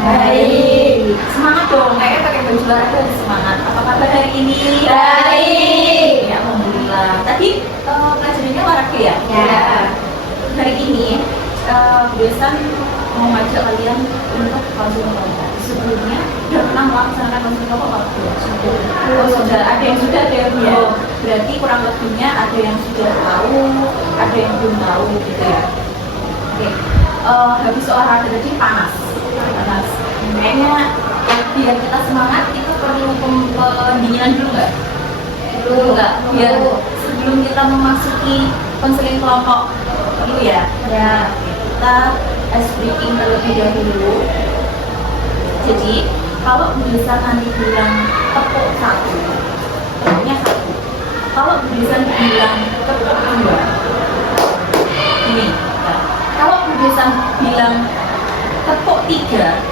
Baik. Semangat dong, kayaknya pakai baju olahraga harus semangat. Apa kabar hari ini? Baik. Ya, alhamdulillah. Tadi pelajarannya olahraga ya? Ya. Hari ini Besan mau ngajak kalian untuk konseling kelompok. Sebelumnya sudah pernah melaksanakan konseling kelompok apa? Oh, sudah. Ada yang sudah, ada yang belum. Berarti kurang lebihnya ada yang sudah tahu, ada yang belum tahu gitu ya. Oke. Habis olahraga tadi panas. Kayaknya biar kita semangat itu perlu pendinginan dulu nggak? Dulu nggak? Biar sebelum kita memasuki konseling kelompok dulu ya. Ya. Kita ice breaking terlebih dahulu. Jadi kalau bisa nanti bilang tepuk satu, tepuknya satu. Kalau bisa bilang tepuk dua, ini. Nah, kalau bisa bilang tepuk tiga,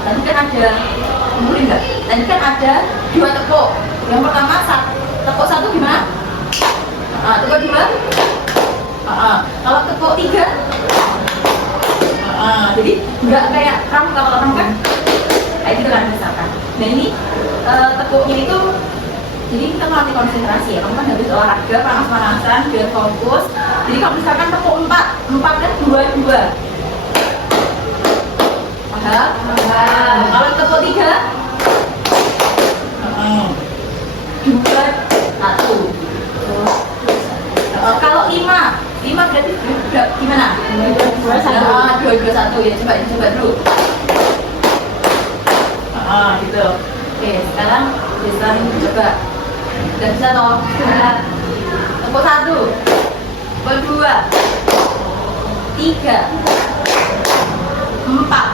tadi kan ada, boleh nggak? Tadi kan ada dua tepuk. Yang pertama tepuk satu gimana? Tepuk dua. Kalau tepuk tiga, jadi nggak kayak kamu kalau orang kan kayak gitu kan misalkan. Nah ini tepuknya itu, jadi kita melatih konsentrasi ya. Kamu kan habis olahraga panas-panasan biar fokus. Jadi kalau misalkan tepuk empat kan dua. Paham? Kalau tepuk tiga, dua satu. Kalau lima berarti gimana? Dua satu ya, coba dulu. Gitu. Oke, sekarang bisa coba. Udah bisa toh? Tepuk satu, tepuk dua, tiga, empat,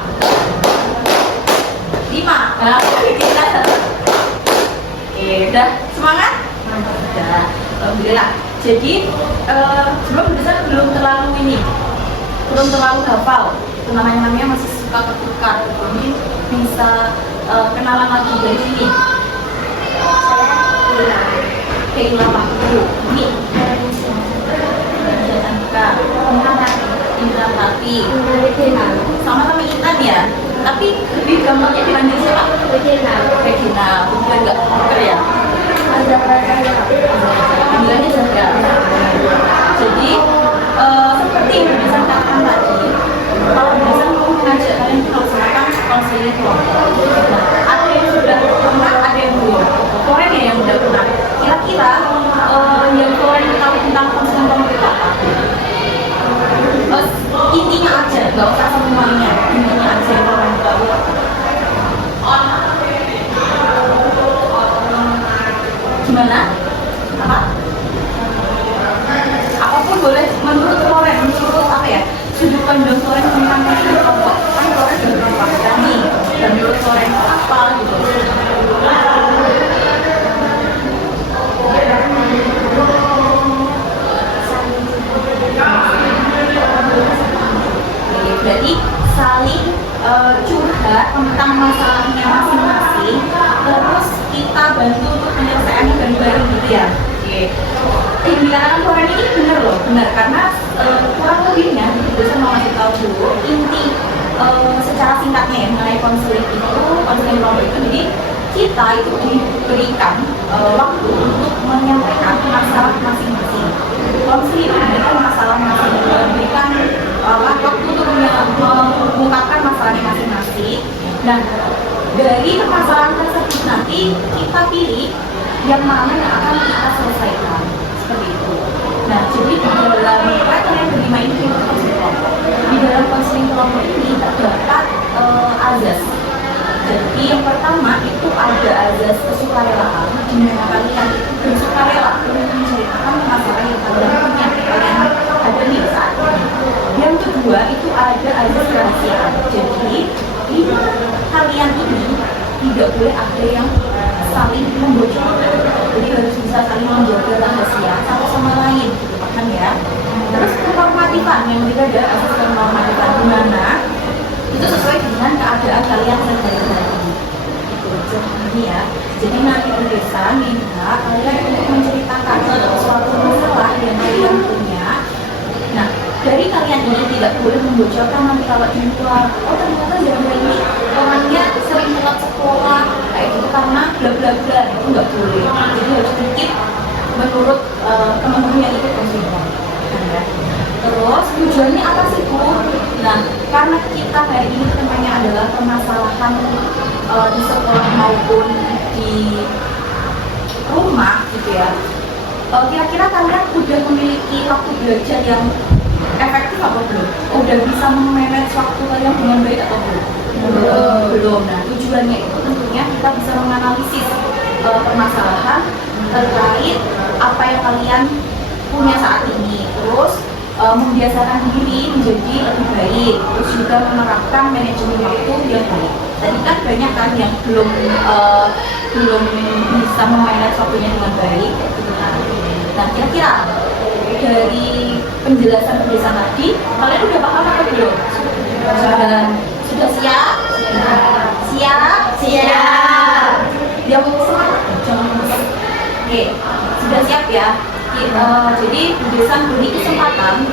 lima. Nah, kita oke, udah semangat? Udah, alhamdulillah. Jadi sebelum besar belum terlalu hafal, namanya masih suka ketukar. Jadi bisa kenalan lagi dari sini. Keilama dulu. Ini Indra Tati, sama Intan ya. Tapi lebih gampangnya dipanggil siapa? Regina. Bukan nggak poker ya? Panggilannya Zaga. Jadi seperti yang bisa katakan tadi, kalau bisa mau mengajak kalian melaksanakan konseling kelompok. Nah, ada yang sudah pernah, ada yang belum. Kalian ya yang sudah pernah. Kira-kira yang kalian tahu tentang konseling kelompok itu apa? Intinya aja, nggak usah semuanya. Intinya aja yang kalian tahu. Gimana? Apa? Apapun boleh menurut Loren, menurut apa ya? Sudut pandang Loren tentang konseling kelompok. Kan Loren sudah mempelajari nih, dan menurut Loren itu apa gitu. Berarti saling curhat tentang masalahnya masing-masing, terus kita bantu untuk menyelesaikannya bareng-bareng gitu ya. Oke. Yang dikatakan Loren ini benar loh, benar karena kurang lebihnya bisa mau ngasih tahu dulu inti secara singkatnya ya mengenai konseling kelompok itu. Jadi kita itu diberikan waktu untuk menyampaikan masalah masing-masing. Konseling memberikan masalah masing-masing, memberikan waktu untuk mengungkapkan masalahnya masing-masing. Nah, dari permasalahan tersebut nanti kita pilih yang mana yang akan kita selesaikan seperti itu. Nah, jadi di dalam kalian berlima ini kita konseling kelompok. Di dalam konseling kelompok ini terdapat azas. Jadi yang pertama itu ada azas kesukarelaan, di mana kalian itu bersukarela untuk menceritakan masalah yang kalian punya, kalian hadapi saat ini. Yang kedua itu ada azas kerahasiaan. Jadi kalian ini tidak boleh ada yang saling membocorkan. Jadi harus bisa saling menjaga rahasia satu sama lain, gitu paham ya? Terus kenormatifan, yang ketiga ada asas kenormatifan, di mana itu sesuai dengan keadaan kalian sehari-hari. Itu jadi ya. Jadi nanti desa minta kalian untuk menceritakan suatu masalah yang kalian punya. Nah, dari kalian ini tidak boleh membocorkan nanti kalau di luar. Oh ternyata Zahra ini orangnya sering telat sekolah kayak gitu karena bla bla bla, itu nggak boleh. Jadi harus dikit menurut teman-teman yang ikut konsultan. Terus tujuannya apa sih Bu? Nah, karena kita hari ini temanya adalah permasalahan di sekolah maupun di rumah gitu ya. Kira-kira kalian udah memiliki waktu belajar yang efektif atau belum? Udah bisa memanage waktu kalian dengan baik atau belum? Belum. Nah, tujuannya itu tentunya kita bisa menganalisis permasalahan terkait apa yang kalian punya saat ini. Terus membiasakan diri menjadi lebih baik, terus juga menerapkan manajemen waktu yang baik. Tadi kan banyak kan yang belum bisa memanage waktunya dengan baik, gitu kan. Nah, kira-kira dari penjelasan tadi, kalian udah paham atau belum? Sudah siap? Siap. Yang semangat, jangan lupa. Oke, sudah siap ya? Jadi Desan beri kesempatan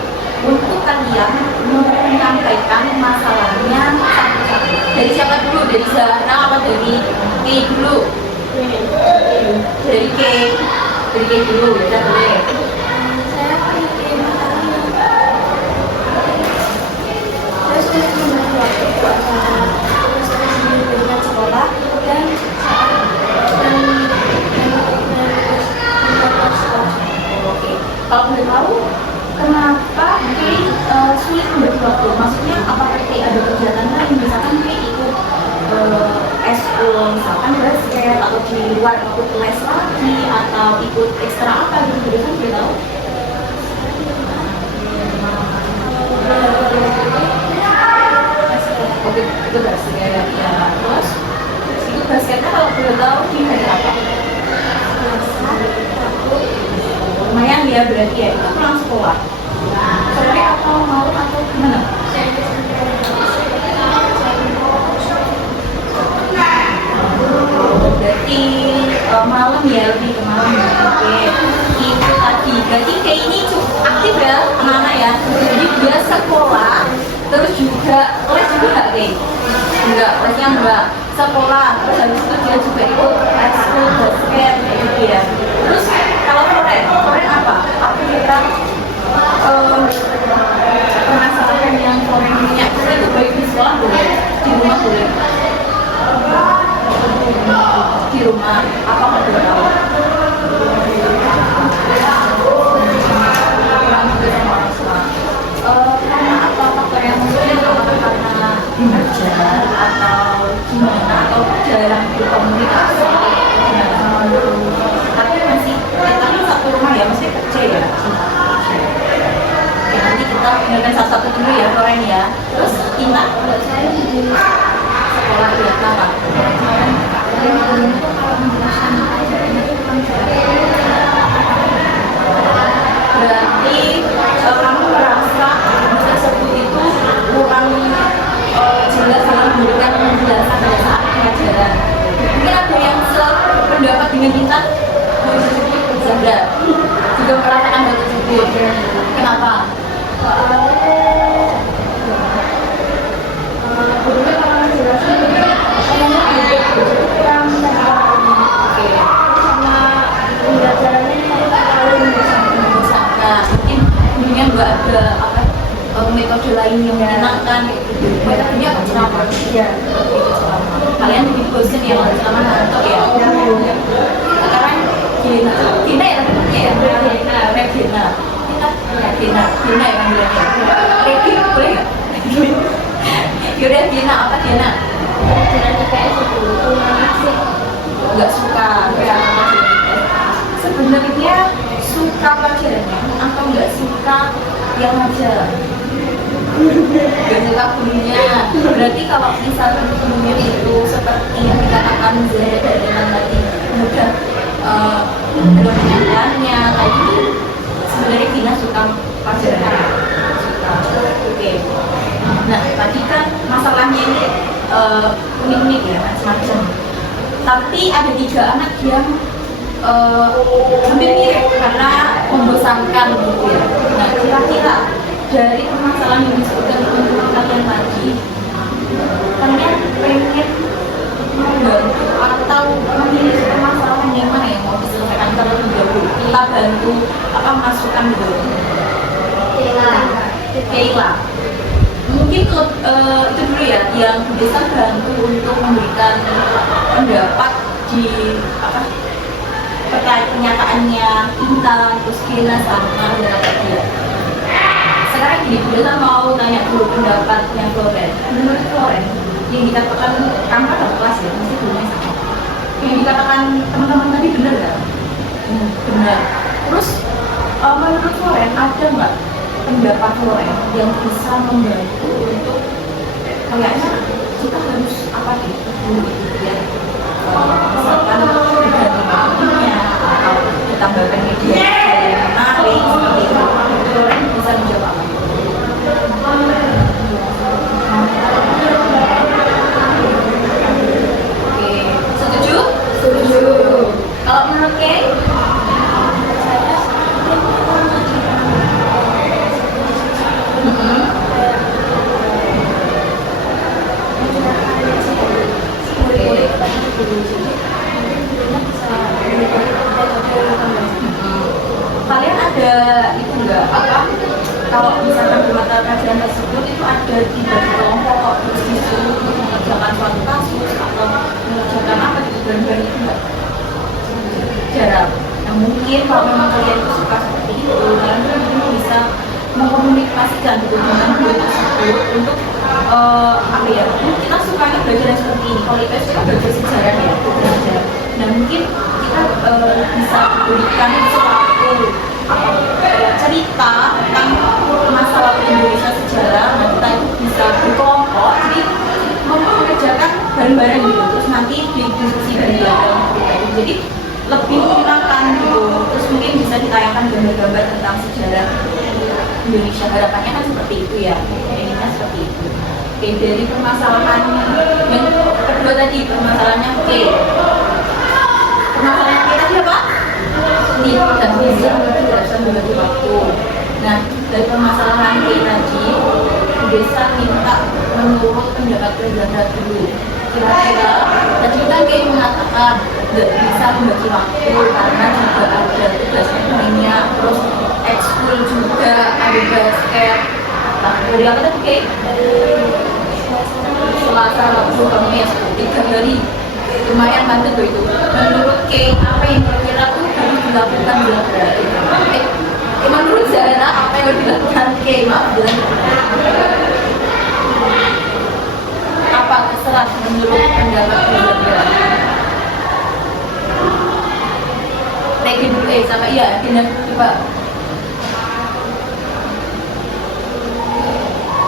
untuk kalian menyampaikan masalahnya satu-satu. Dari siapa dulu? Dari Zahra atau dari Kay dulu? Dari Kay dulu, ya boleh. Saya bikin masalahnya. Saya sulit membagi waktu antara dengan sekolah dan Kalau boleh tahu, kenapa Kay sulit membagi waktu? Maksudnya apakah Kay ada kegiatan lain? Misalkan Kay ikut eskul, misalkan basket, atau di luar ikut les lagi, atau ikut ekstra apa gitu? Kan boleh tahu? Oke, itu basket ya. Terus ikut basketnya kalau boleh tahu di hari apa? Lumayan ya berarti ya, itu pulang sekolah sore atau malam atau gimana? Berarti malam ya, lebih ke malam ya. Oke, itu tadi berarti kayak ini cukup aktif ya anak-anak ya. Jadi dia sekolah terus juga les juga nggak Kay? Enggak, lesnya enggak. Sekolah terus habis itu dia juga ikut ekskul basket gitu ya. Terus kalau Koren apa? Apa kita permasalahan yang Koren punya itu baik di sekolah boleh, di rumah boleh. Di rumah apa nggak boleh tahu? Karena apa faktor yang mungkin apakah karena belajar atau gimana atau jarang berkomunikasi? Tapi masih satu rumah ya, masih kecil ya. Oke, nanti kita tinggalkan satu-satu dulu ya Koren ya. Terus Ina, saya di sekolah biasa Pak. Berarti kamu merasa tersebut itu kurang jelas dalam memberikan penjelasan pada saat pengajaran. Mungkin ada yang sependapat dengan kita, Zahra juga merasakan hal tersebut. Kenapa? gurunya kalau menjelaskan kurang Oke. sama pembelajarannya terlalu Nah, mungkin gurunya nggak ada metode lain yang menyenangkan gitu. Metodenya apa ceramah? Iya. Kalian bikin bosen ya kalau ceramah nonton ya. Sekarang Gina ya namanya ya. Gina ya panggilannya. Ready boleh nggak? Yaudah Gina apa Gina? pelajaran IPS itu asik. Nggak suka ya. Sebenarnya suka pelajarannya atau nggak suka yang ngajar? Nggak suka gurunya. Berarti kalau misalnya gurunya itu seperti yang dikatakan Zahra dan tadi mudah dalam penyampaiannya tadi, sebenarnya Gina suka pelajarannya. Oke. Nah tadi kan masalahnya ini unik-unik ya, macam-macam. Tapi ada 3 anak yang hampir mirip karena membosankan gitu ya. Nah kira-kira dari permasalahan yang disebutkan untuk kalian tadi, kalian pengen membantu atau memilih permasalahan yang mana yang mau diselesaikan terlebih dahulu? Kita bantu apa masukan dulu? Keila. Mungkin itu dulu ya yang bisa bantu untuk memberikan pendapat di apa terkait pernyataannya Intan, terus Kina sama dia. Sekarang gini, kita mau tanya dulu pendapatnya Floren. Menurut Floren, yang dikatakan kamu kan ada kelas ya, masih belum sama. Yang dikatakan teman-teman tadi benar nggak? Benar. Terus menurut Floren ada nggak pendapat Floren yang bisa membantu untuk kayaknya kita harus apa gitu dulu ya? Misalkan diganti waktunya atau ditambahkan media yang menarik seperti itu. Floren bisa menjawab apa? Oke, setuju? Setuju. Kalau menurut Kay? Kalian ada itu enggak apa kalau misalkan di mata pelajaran tersebut itu ada tiga kelompok terus disuruh untuk mengerjakan suatu kasus atau mengerjakan apa gitu dan itu enggak jarang. Nah mungkin kalau memang kalian itu suka seperti itu kalian mungkin bisa mengkomunikasikan gitu dengan guru tersebut untuk apa ya, kita sukanya belajar yang seperti ini. Kalau IPS kita belajar sejarah ya, belajar. Nah mungkin kita bisa berikan suatu cerita tentang masalah Indonesia sejarah. Nah kita itu bisa berkelompok, jadi mengerjakan bareng-bareng gitu. Terus nanti didiskusi bareng-bareng gitu. Jadi lebih menyenangkan gitu. Terus mungkin bisa ditayangkan gambar-gambar tentang sejarah Indonesia. Harapannya kan seperti itu ya, inginnya seperti itu. Oke, dari permasalahan yang kedua tadi, permasalahannya oke. Permasalahannya oke tadi apa? Tidak bisa membagi waktu. Nah, dari permasalahan oke tadi, bisa minta menurut pendapat Prezident dulu. Kira-kira tadi kan kayak mengatakan tidak bisa membagi waktu karena juga ada tugasnya lainnya, terus ekskul juga, ada basket. Nah, dari apa tadi kayak? Selasa, Rabu, Kamis, 3 hari lumayan banget tuh itu. Menurut Kay, apa yang kira-kira tuh harus dilakukan dalam berarti? Menurut Zara, apa yang harus dilakukan Kay? Maaf, bilang apa terserah menurut pendapat Zara? Tegi dulu sama iya, Dina coba.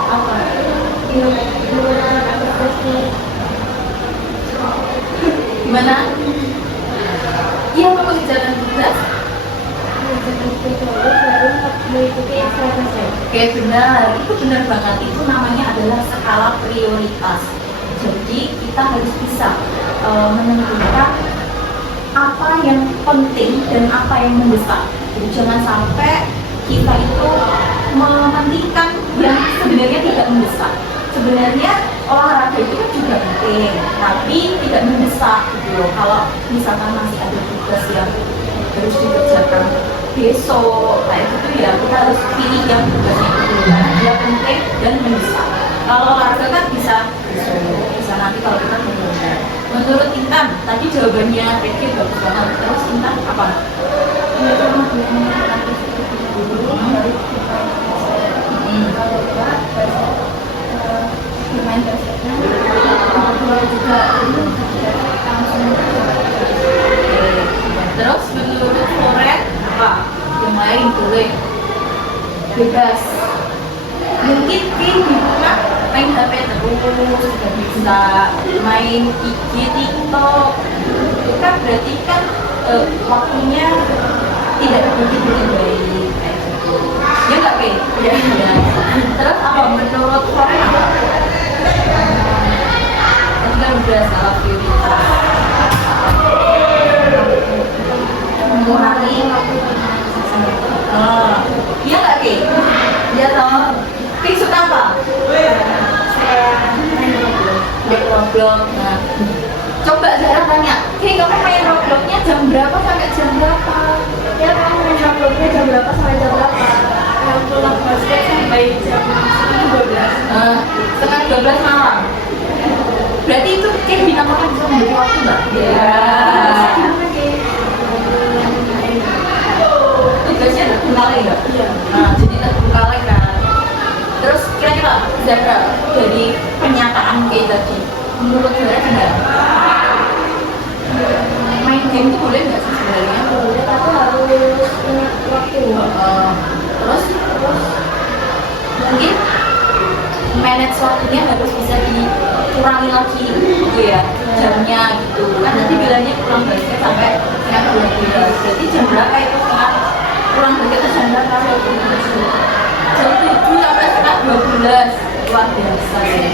Apa? Gimana? Iya, mau mengerjakan tugas. Oke, benar. Itu benar banget. Itu namanya adalah skala prioritas. Jadi kita harus bisa menentukan apa yang penting dan apa yang mendesak. Jadi jangan sampai kita itu mementingkan yang sebenarnya tidak mendesak. Sebenarnya olahraga itu kan juga penting, tapi tidak mendesak gitu loh. Kalau misalkan masih ada tugas yang harus dikerjakan besok, kayak gitu ya kita harus pilih yang tugasnya itu dia penting dan mendesak. Kalau olahraga kan bisa bisa nanti kalau kita menunda. Menurut Intan, tadi jawabannya Reki bagus banget. Terus Intan apa? Main basketnya juga terus menurut Floren apa yang lain boleh bebas mungkin dibuka main HP terus juga bisa main IG TikTok itu kan berarti kan waktunya tidak begitu baik kayak gitu ya nggak Kay? Ya. Terus apa menurut Floren apa? Kita udah salah prioritas mengurangi iya nggak Kay? Iya toh main Roblox. Nah, coba Zara tanya, "Hei, kamu main Robloxnya jam berapa sampai jam berapa?" Ya kamu main Robloxnya jam berapa sampai jam berapa? Yang pulang basket sampai jam 12. Setengah 12 malam. Berarti itu kayak dinamakan bisa memberi waktu nggak? Tugasnya terbengkalai nggak? Iya. Nah, jadi terbengkalai kan. Terus kira-kira Zara dari pernyataan kayak tadi, menurut Zara gimana? Main game itu boleh nggak sih sebenarnya? Boleh, tapi harus ingat waktu. Terus mungkin manage waktunya harus bisa dikurangi lagi gitu ya, jamnya gitu kan nanti bilangnya kurang basket sampai jam 12, berarti jam berapa itu setelah kurang basket itu jam berapa? Jam 7 sampai setengah 12, luar biasa ya.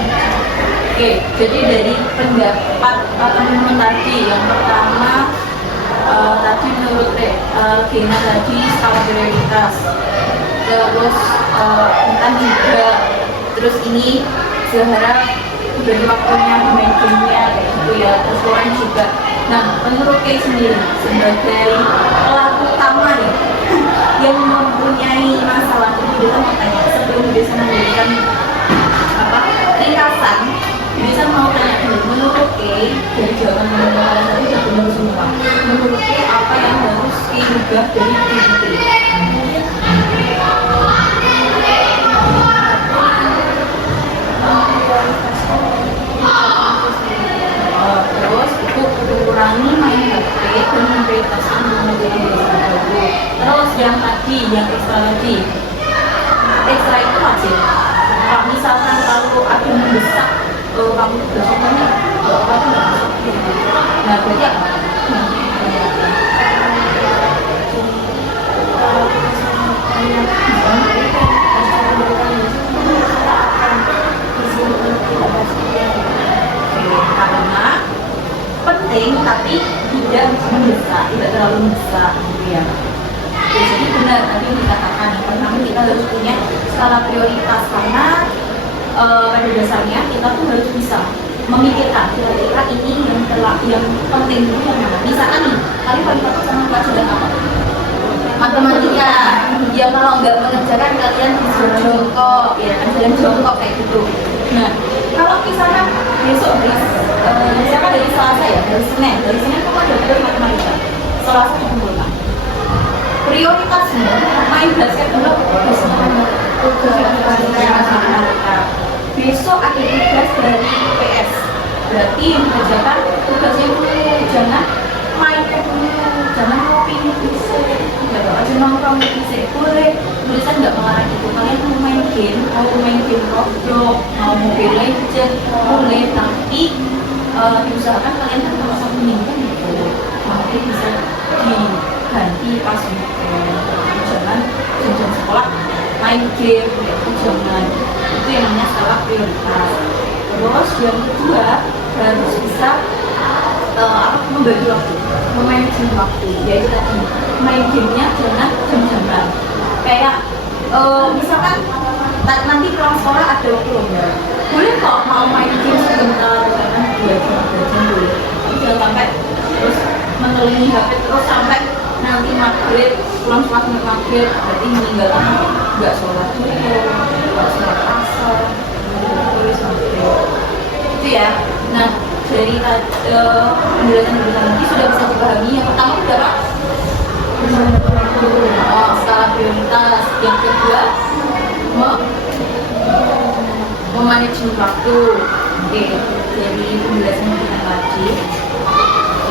Oke, jadi dari pendapat teman-teman tadi, yang pertama tadi menurut Gina tadi skala prioritas, terus Intan juga, terus ini Zahra beri waktunya bermain gamenya kayak gitu ya, terus Loren juga. Nah, menurut Kay sendiri sebagai pelaku utama nih yang mempunyai masalah, jadi kita mau tanya sebelum bisa memberikan ringkasan, bisa mau tanya dulu, menurut Kay dari jawaban kalian tadi sudah benar semua, menurut Kay apa yang harus Kay ubah dari diri Kay? Terus itu kurangi main HP dan memprioritaskan menjadi diri dulu. Terus yang tadi, yang ekstra itu wajib. Kalau misalkan kalau ada mendesak, kamu besoknya apa tuh nggak masuk gitu. Nah berarti apa? Karena penting tapi tidak mendesak, tidak terlalu mendesak gitu ya. Jadi benar tadi yang dikatakan, pertama kita harus punya skala prioritas karena pada dasarnya kita tuh harus bisa memikirkan kira-kira ini yang penting dulu yang mana. Misalkan nih, kalian paling takut sama pelajaran apa? Matematika. Ya kalau nggak mengerjakan kalian bisa jongkok, ya kalian jongkok kayak gitu. Nah, kalau misalnya besok misalkan dari Selasa ya, dari Senin kamu ada belajar matematika, Selasa kumpulkan. Prioritasnya main basket dulu, besok ada tugas dari PS, berarti yang dikerjakan tugasnya dulu, jangan main dulu, jangan ngopi bisa, jangan aja nongkrong bisa, boleh tulisan nggak melarang itu. Kalian mau main game Roblox, mau Mobile Legends, boleh, tapi diusahakan kalian kan kalau satu minggu gitu, nanti bisa diganti pas jangan jam sekolah main game itu jangan, itu yang namanya skala prioritas. Terus yang kedua harus bisa membagi waktu, memanage waktu, yaitu tadi main gamenya jangan jam-jaman kayak misalkan nanti pulang sekolah ada waktu longgar, boleh kok mau main game sebentar karena 2 jam boleh, tapi jangan sampai terus mengelingi HP terus sampai nanti maghrib, pulang sekolah sampai maghrib, berarti meninggalkan nggak sholat dulu, nggak sholat asar, boleh sampai itu ya. Nah dari penjelasan tadi sudah bisa dipahami. Yang pertama udah Pak, skala prioritas. Yang kedua memanage waktu. Oke, dari penjelasan kita tadi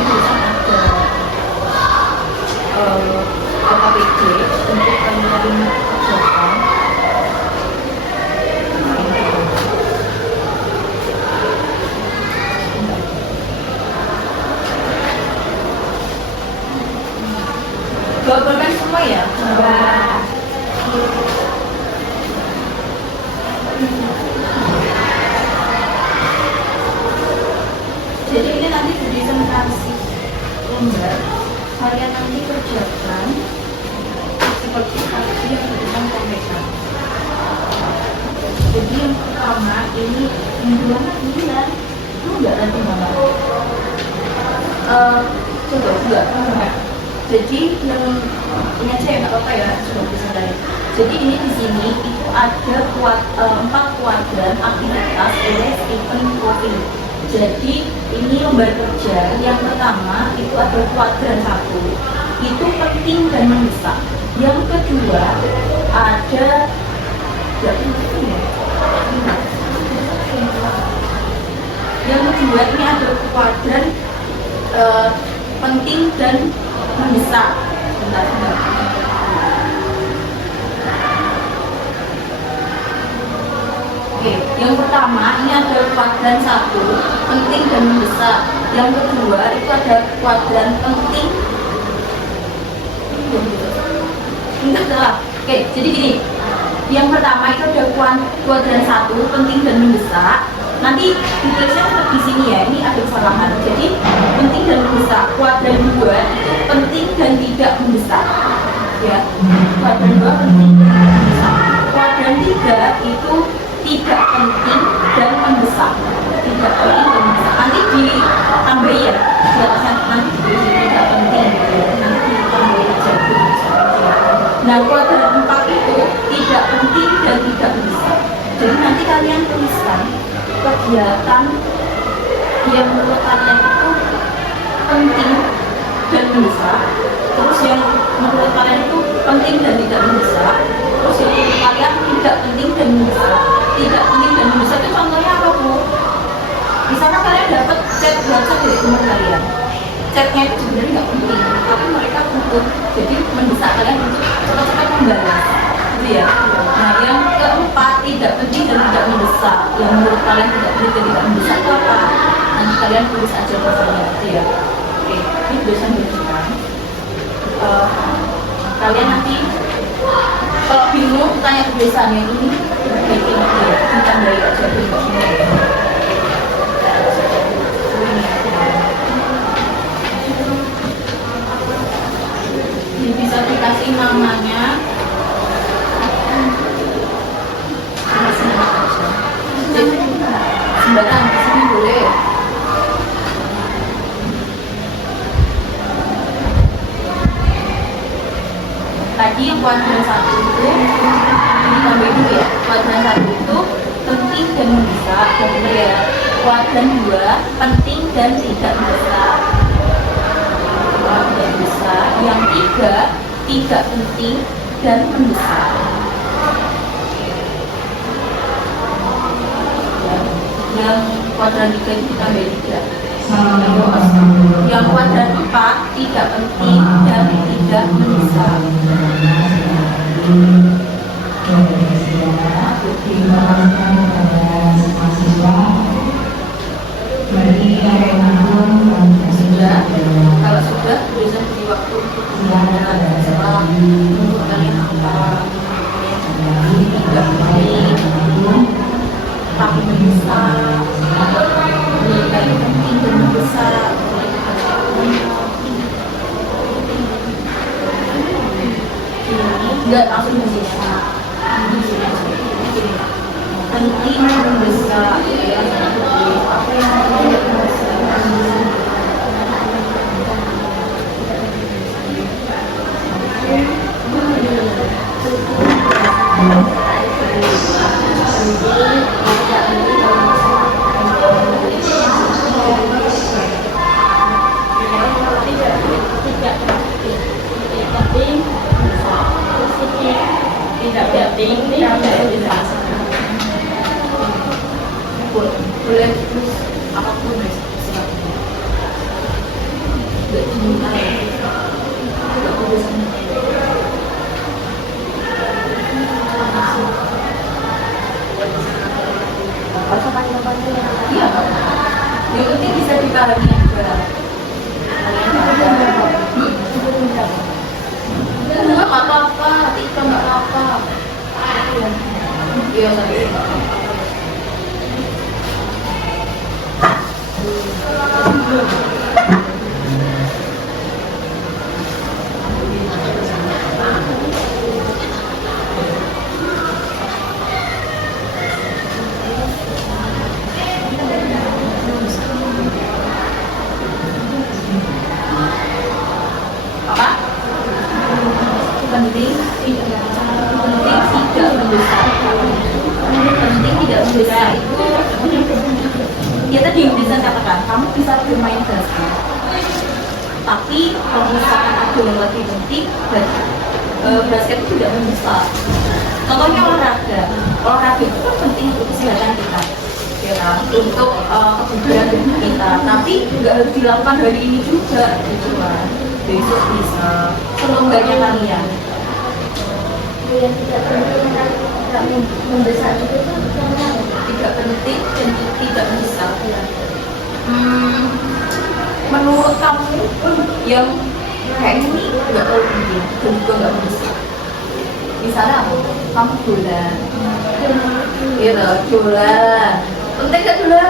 ini bisa ada KPD untuk kalian kerjakan. Bawa semua ya? Jadi ini nanti berdasarkan transisi lembar, kalian nanti kerjakan seperti tadi yang berdasarkan sampaikan. Jadi yang pertama ini minggu mana 9 Enggak nanti mana? Coba enggak. Jadi yang ini aja ya nggak apa-apa ya, sudah bisa dari. Jadi ini di sini itu ada 4 kuadran aktivitas oleh Stephen Covey. Jadi ini lembar kerja yang pertama itu ada kuadran 1, itu penting dan mendesak. Yang kedua ada yang kedua ini ada kuadran penting dan mendesak. Bentar. Oke, yang pertama ini ada kuadran 1 penting dan mendesak. Yang kedua itu ada kuadran penting. Enggak salah. Oke, jadi gini. Yang pertama itu ada kuadran 1 penting dan mendesak. Nanti ditulisnya tetap di sini ya. Ini ada kesalahan. Jadi penting dan mendesak. Kuadran 2 itu penting dan tidak mendesak. Ya. Kuadran 2 penting dan tidak mendesak. Kuadran 3 itu tidak penting dan mendesak. Tidak penting dan mendesak. Nanti ditambah ya. Nanti tidak penting. Nanti ditambah aja. Nah, kuadran 4 itu tidak penting dan tidak mendesak. Jadi nanti kalian tuliskan kegiatan yang menurut kalian itu penting dan mendesak, terus yang menurut kalian itu penting dan tidak mendesak, terus yang menurut kalian tidak penting dan mendesak. Tidak penting dan mendesak itu contohnya apa, Bu? Misalnya kalian dapat chat WhatsApp dari teman kalian, chatnya itu sebenarnya nggak penting, tapi mereka butuh, jadi mendesak kalian untuk cepat-cepat membalas, gitu ya. Nah, yang keempat tidak penting dan tidak mendesak. Yang menurut kalian tidak penting dan tidak mendesak itu apa? Nanti kalian tulis aja jawabannya, gitu ya. Oke, ini tulisan sekarang. Kalian nanti kalau bingung tanya kebiasaannya ini, bikin ya, ditambahi aja bentuknya. Bisa dikasih namanya. Sembarang di sini boleh. Tadi yang kuadran 1 itu ditambah dulu ya. Kuadran 1 itu penting dan mendesak, benar ya. Kuadran 2 penting dan tidak mendesak. Tidak mendesak. Yang 3 tidak penting dan mendesak. Yang kuadran 3 itu ditambah 3. Yang kuadran 4 tidak penting dan tidak mendesak. Sudah, kalau sudah bisa beri waktu untuk menunggu kalian apa tidak penting tapi mendesak, lebih penting dan mendesak. Enggak langsung mendesak, penting mendesak. Apa yang tidak mendesak? Boleh terus apapun nggak diminta nggak boleh iya yang penting bisa dipahami juga nggak apa-apa Tika nggak apa-apa iya tapi ya tadi yang bisa katakan, kamu bisa bermain basket, tapi kalau misalkan ada yang lebih penting, basket itu tidak mendesak. Contohnya olahraga itu kan penting untuk kesehatan kita, ya kan? Untuk kebugaran tubuh kita, tapi nggak harus dilakukan hari ini juga, gitu kan? Besok bisa, selongganya kalian. Yang tidak penting tidak mendesak juga itu karena Tidak penting dan tidak mendesak. Menurut kamu yang kayak ini nggak terlalu penting dan juga nggak mendesak. Misalnya apa? Kamu bola, gitu, bola. Penting gak bola?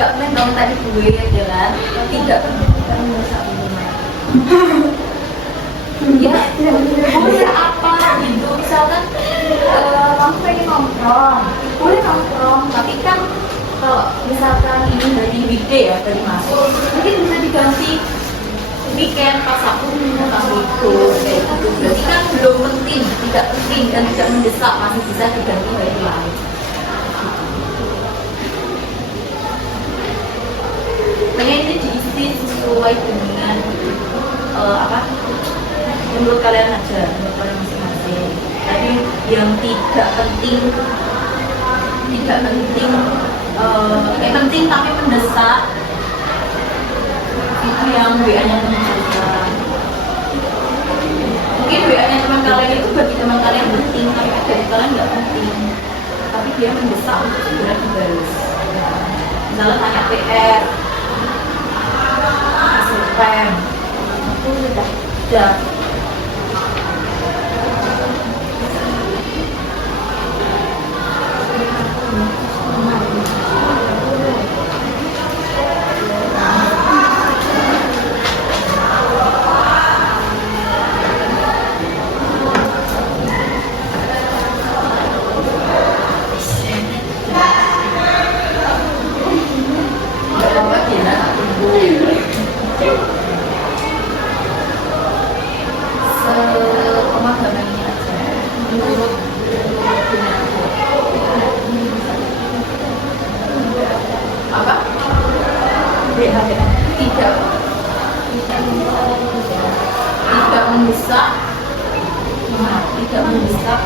Gak penting dong tadi gue jalan. Tidak penting, tidak mendesak. Ya, bisa apa gitu? Misalkan kamu pengen nongkrong, boleh nongkrong, tapi kan kalau misalkan ini dari weekday ya, dari masuk, mungkin bisa diganti weekend pas Sabtu Minggu pas libur kayak gitu. Berarti kan belum penting, tidak penting dan tidak mendesak, masih bisa diganti hari lain. Makanya ini diisi sesuai dengan apa? Menurut kalian aja, menurut kalian masing-masing. Tadi yang tidak penting, penting tapi mendesak. Itu yang WA-nya teman kalian. Mungkin WA-nya teman kalian itu bagi teman kalian penting, tapi bagi kalian nggak penting. Tapi dia mendesak untuk segera dibalas. Misalnya tanya PR, spam, itu udah. Pemahamannya aja menurut apa? Tidak mendesak,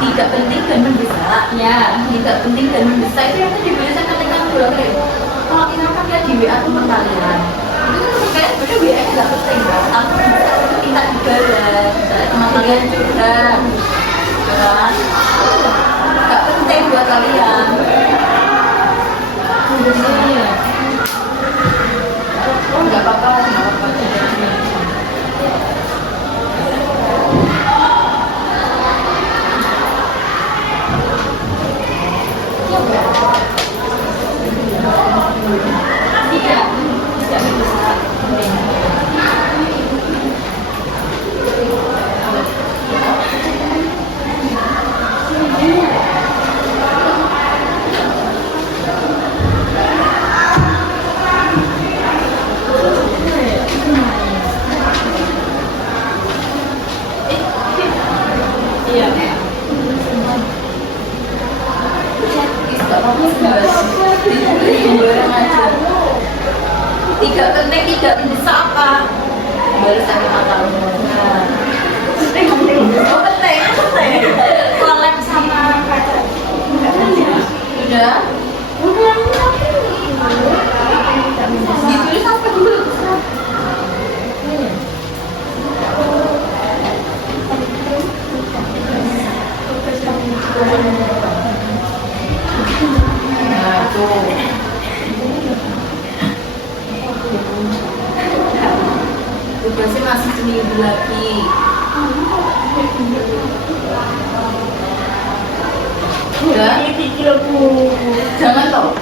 tidak penting dan mendesaknya, tidak penting dan mendesak itu yang tadi biasa katakan bulan kalau misalkan dia di WA tuh kalian itu kayak sebenarnya WA nya nggak penting tapi itu kita dibalas misalnya teman kalian juga kan nggak penting buat kalian. Oh nggak apa-apa, nggak apa-apa. Tidak bisa. Tidak penting, tidak mendesak apa? Baru saya kata penting. Oh penting. Collab sama pacar. Udah. Ditulis apa dulu? Nah tuh. Tugasnya masih seminggu lagi. Udah? Jangan toh.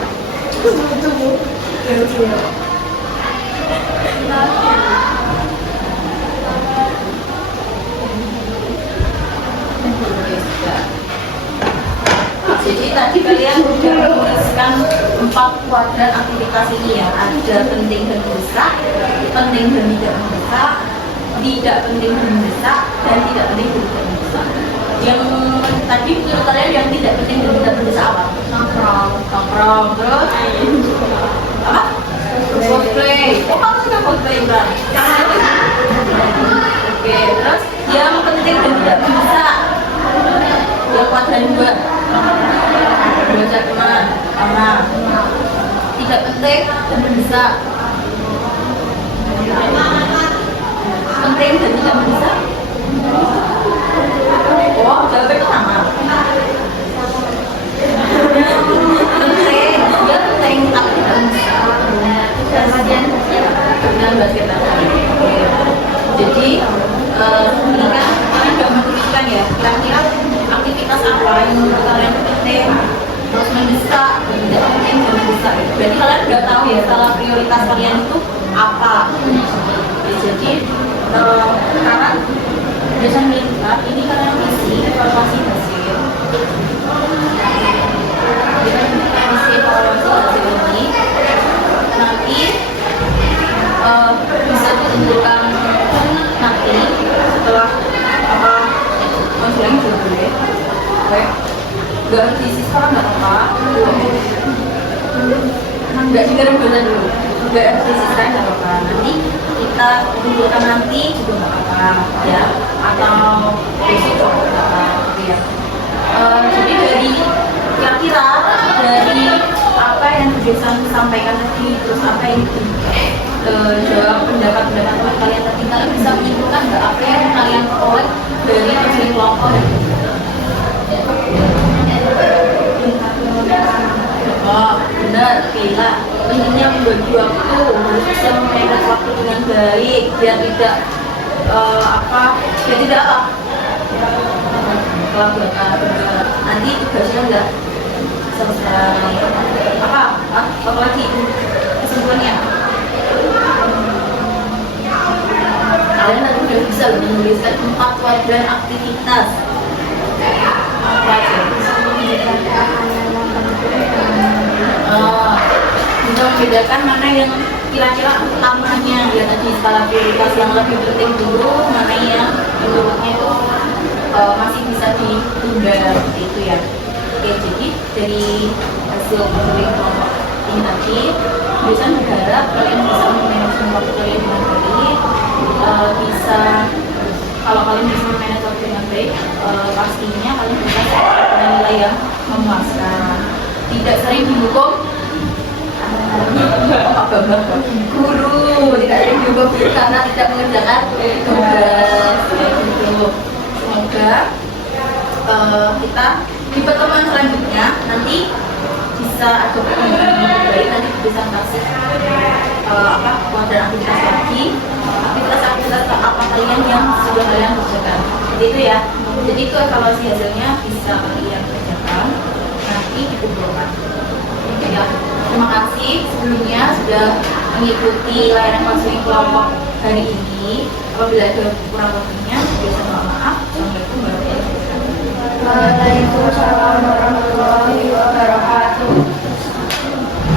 Jadi tadi kalian sudah menuliskan 4 kuadran aktivitas ini ya. Ada penting dan mendesak, penting dan tidak mendesak, tidak penting dan mendesak, dan tidak penting dan tidak mendesak. Yang tadi menurut kalian yang tidak penting nongkrong terus apa cosplay. Oh kamu suka cosplay juga? Oke, terus yang penting dan tidak bisa yang kuadran 2 baca teman sama tidak penting dan bisa penting dan tidak bisa. Oh jawabnya itu sama. Penting dia penting tapi tidak bisa. Kemudian dengan basket jadi ini kan kalian udah menentukan ya kira-kira aktivitas apa yang menurut kalian penting terus mendesak dan tidak penting dan mendesak. Berarti kalian udah tahu ya skala prioritas kalian itu apa. Ya, jadi sekarang biasanya melihat ini kalian isi evaluasi hasil. Isi evaluasi hasil ini nanti bisa ditentukan nanti setelah apa konseling juga boleh. Oke, nggak harus diisi sekarang nggak apa-apa. Nggak dengerin dulu dulu. Nggak harus diisi sekarang nggak apa-apa. Nanti kita tentukan nanti juga nggak apa-apa ya. Atau besok juga nggak apa-apa. Ya. Jadi dari kira-kira dari apa yang sudah sampaikan tadi terus apa yang jawab pendapat-pendapat teman kalian tadi, kalian bisa menyimpulkan nggak apa yang kalian peroleh dari hasil kelompok? Oh benar, gila. Pentingnya membagi waktu, harus bisa memanage waktu dengan baik biar tidak kalau nanti tugasnya nggak selesai. Apa lagi kesimpulannya? Kalian nanti udah bisa menuliskan 4 kuadran aktivitas. Apa aja? Bisa membedakan mana yang kira-kira utamanya ya tadi skala prioritas yang lebih penting dulu, mana yang menurutnya itu masih bisa ditunda seperti itu ya. Oke, jadi dari hasil konseling kelompok ini tadi bisa berharap kalian bisa memanage waktu kalian dengan baik, bisa kalau kalian bisa memanage waktu dengan baik, pastinya kalian bisa mendapatkan nilai yang memuaskan. Tidak sering dihukum guru, tidak sering dihukum karena tidak mengerjakan tugas. Semoga kita di pertemuan selanjutnya nanti bisa ada perkembangan yang baik, nanti bisa kasih kuadran aktivitas lagi, aktivitas apa kalian yang sudah kalian kerjakan. Jadi itu ya. Jadi itu evaluasi hasilnya bisa kalian kerjakan nanti dikumpulkan. Ya, terima kasih sebelumnya sudah mengikuti layanan konseling kelompok hari ini. Apabila ada kurang lebihnya, biasa mohon maaf. Assalamualaikum warahmatullahi wabarakatuh. Waalaikumsalam warahmatullahi wabarakatuh.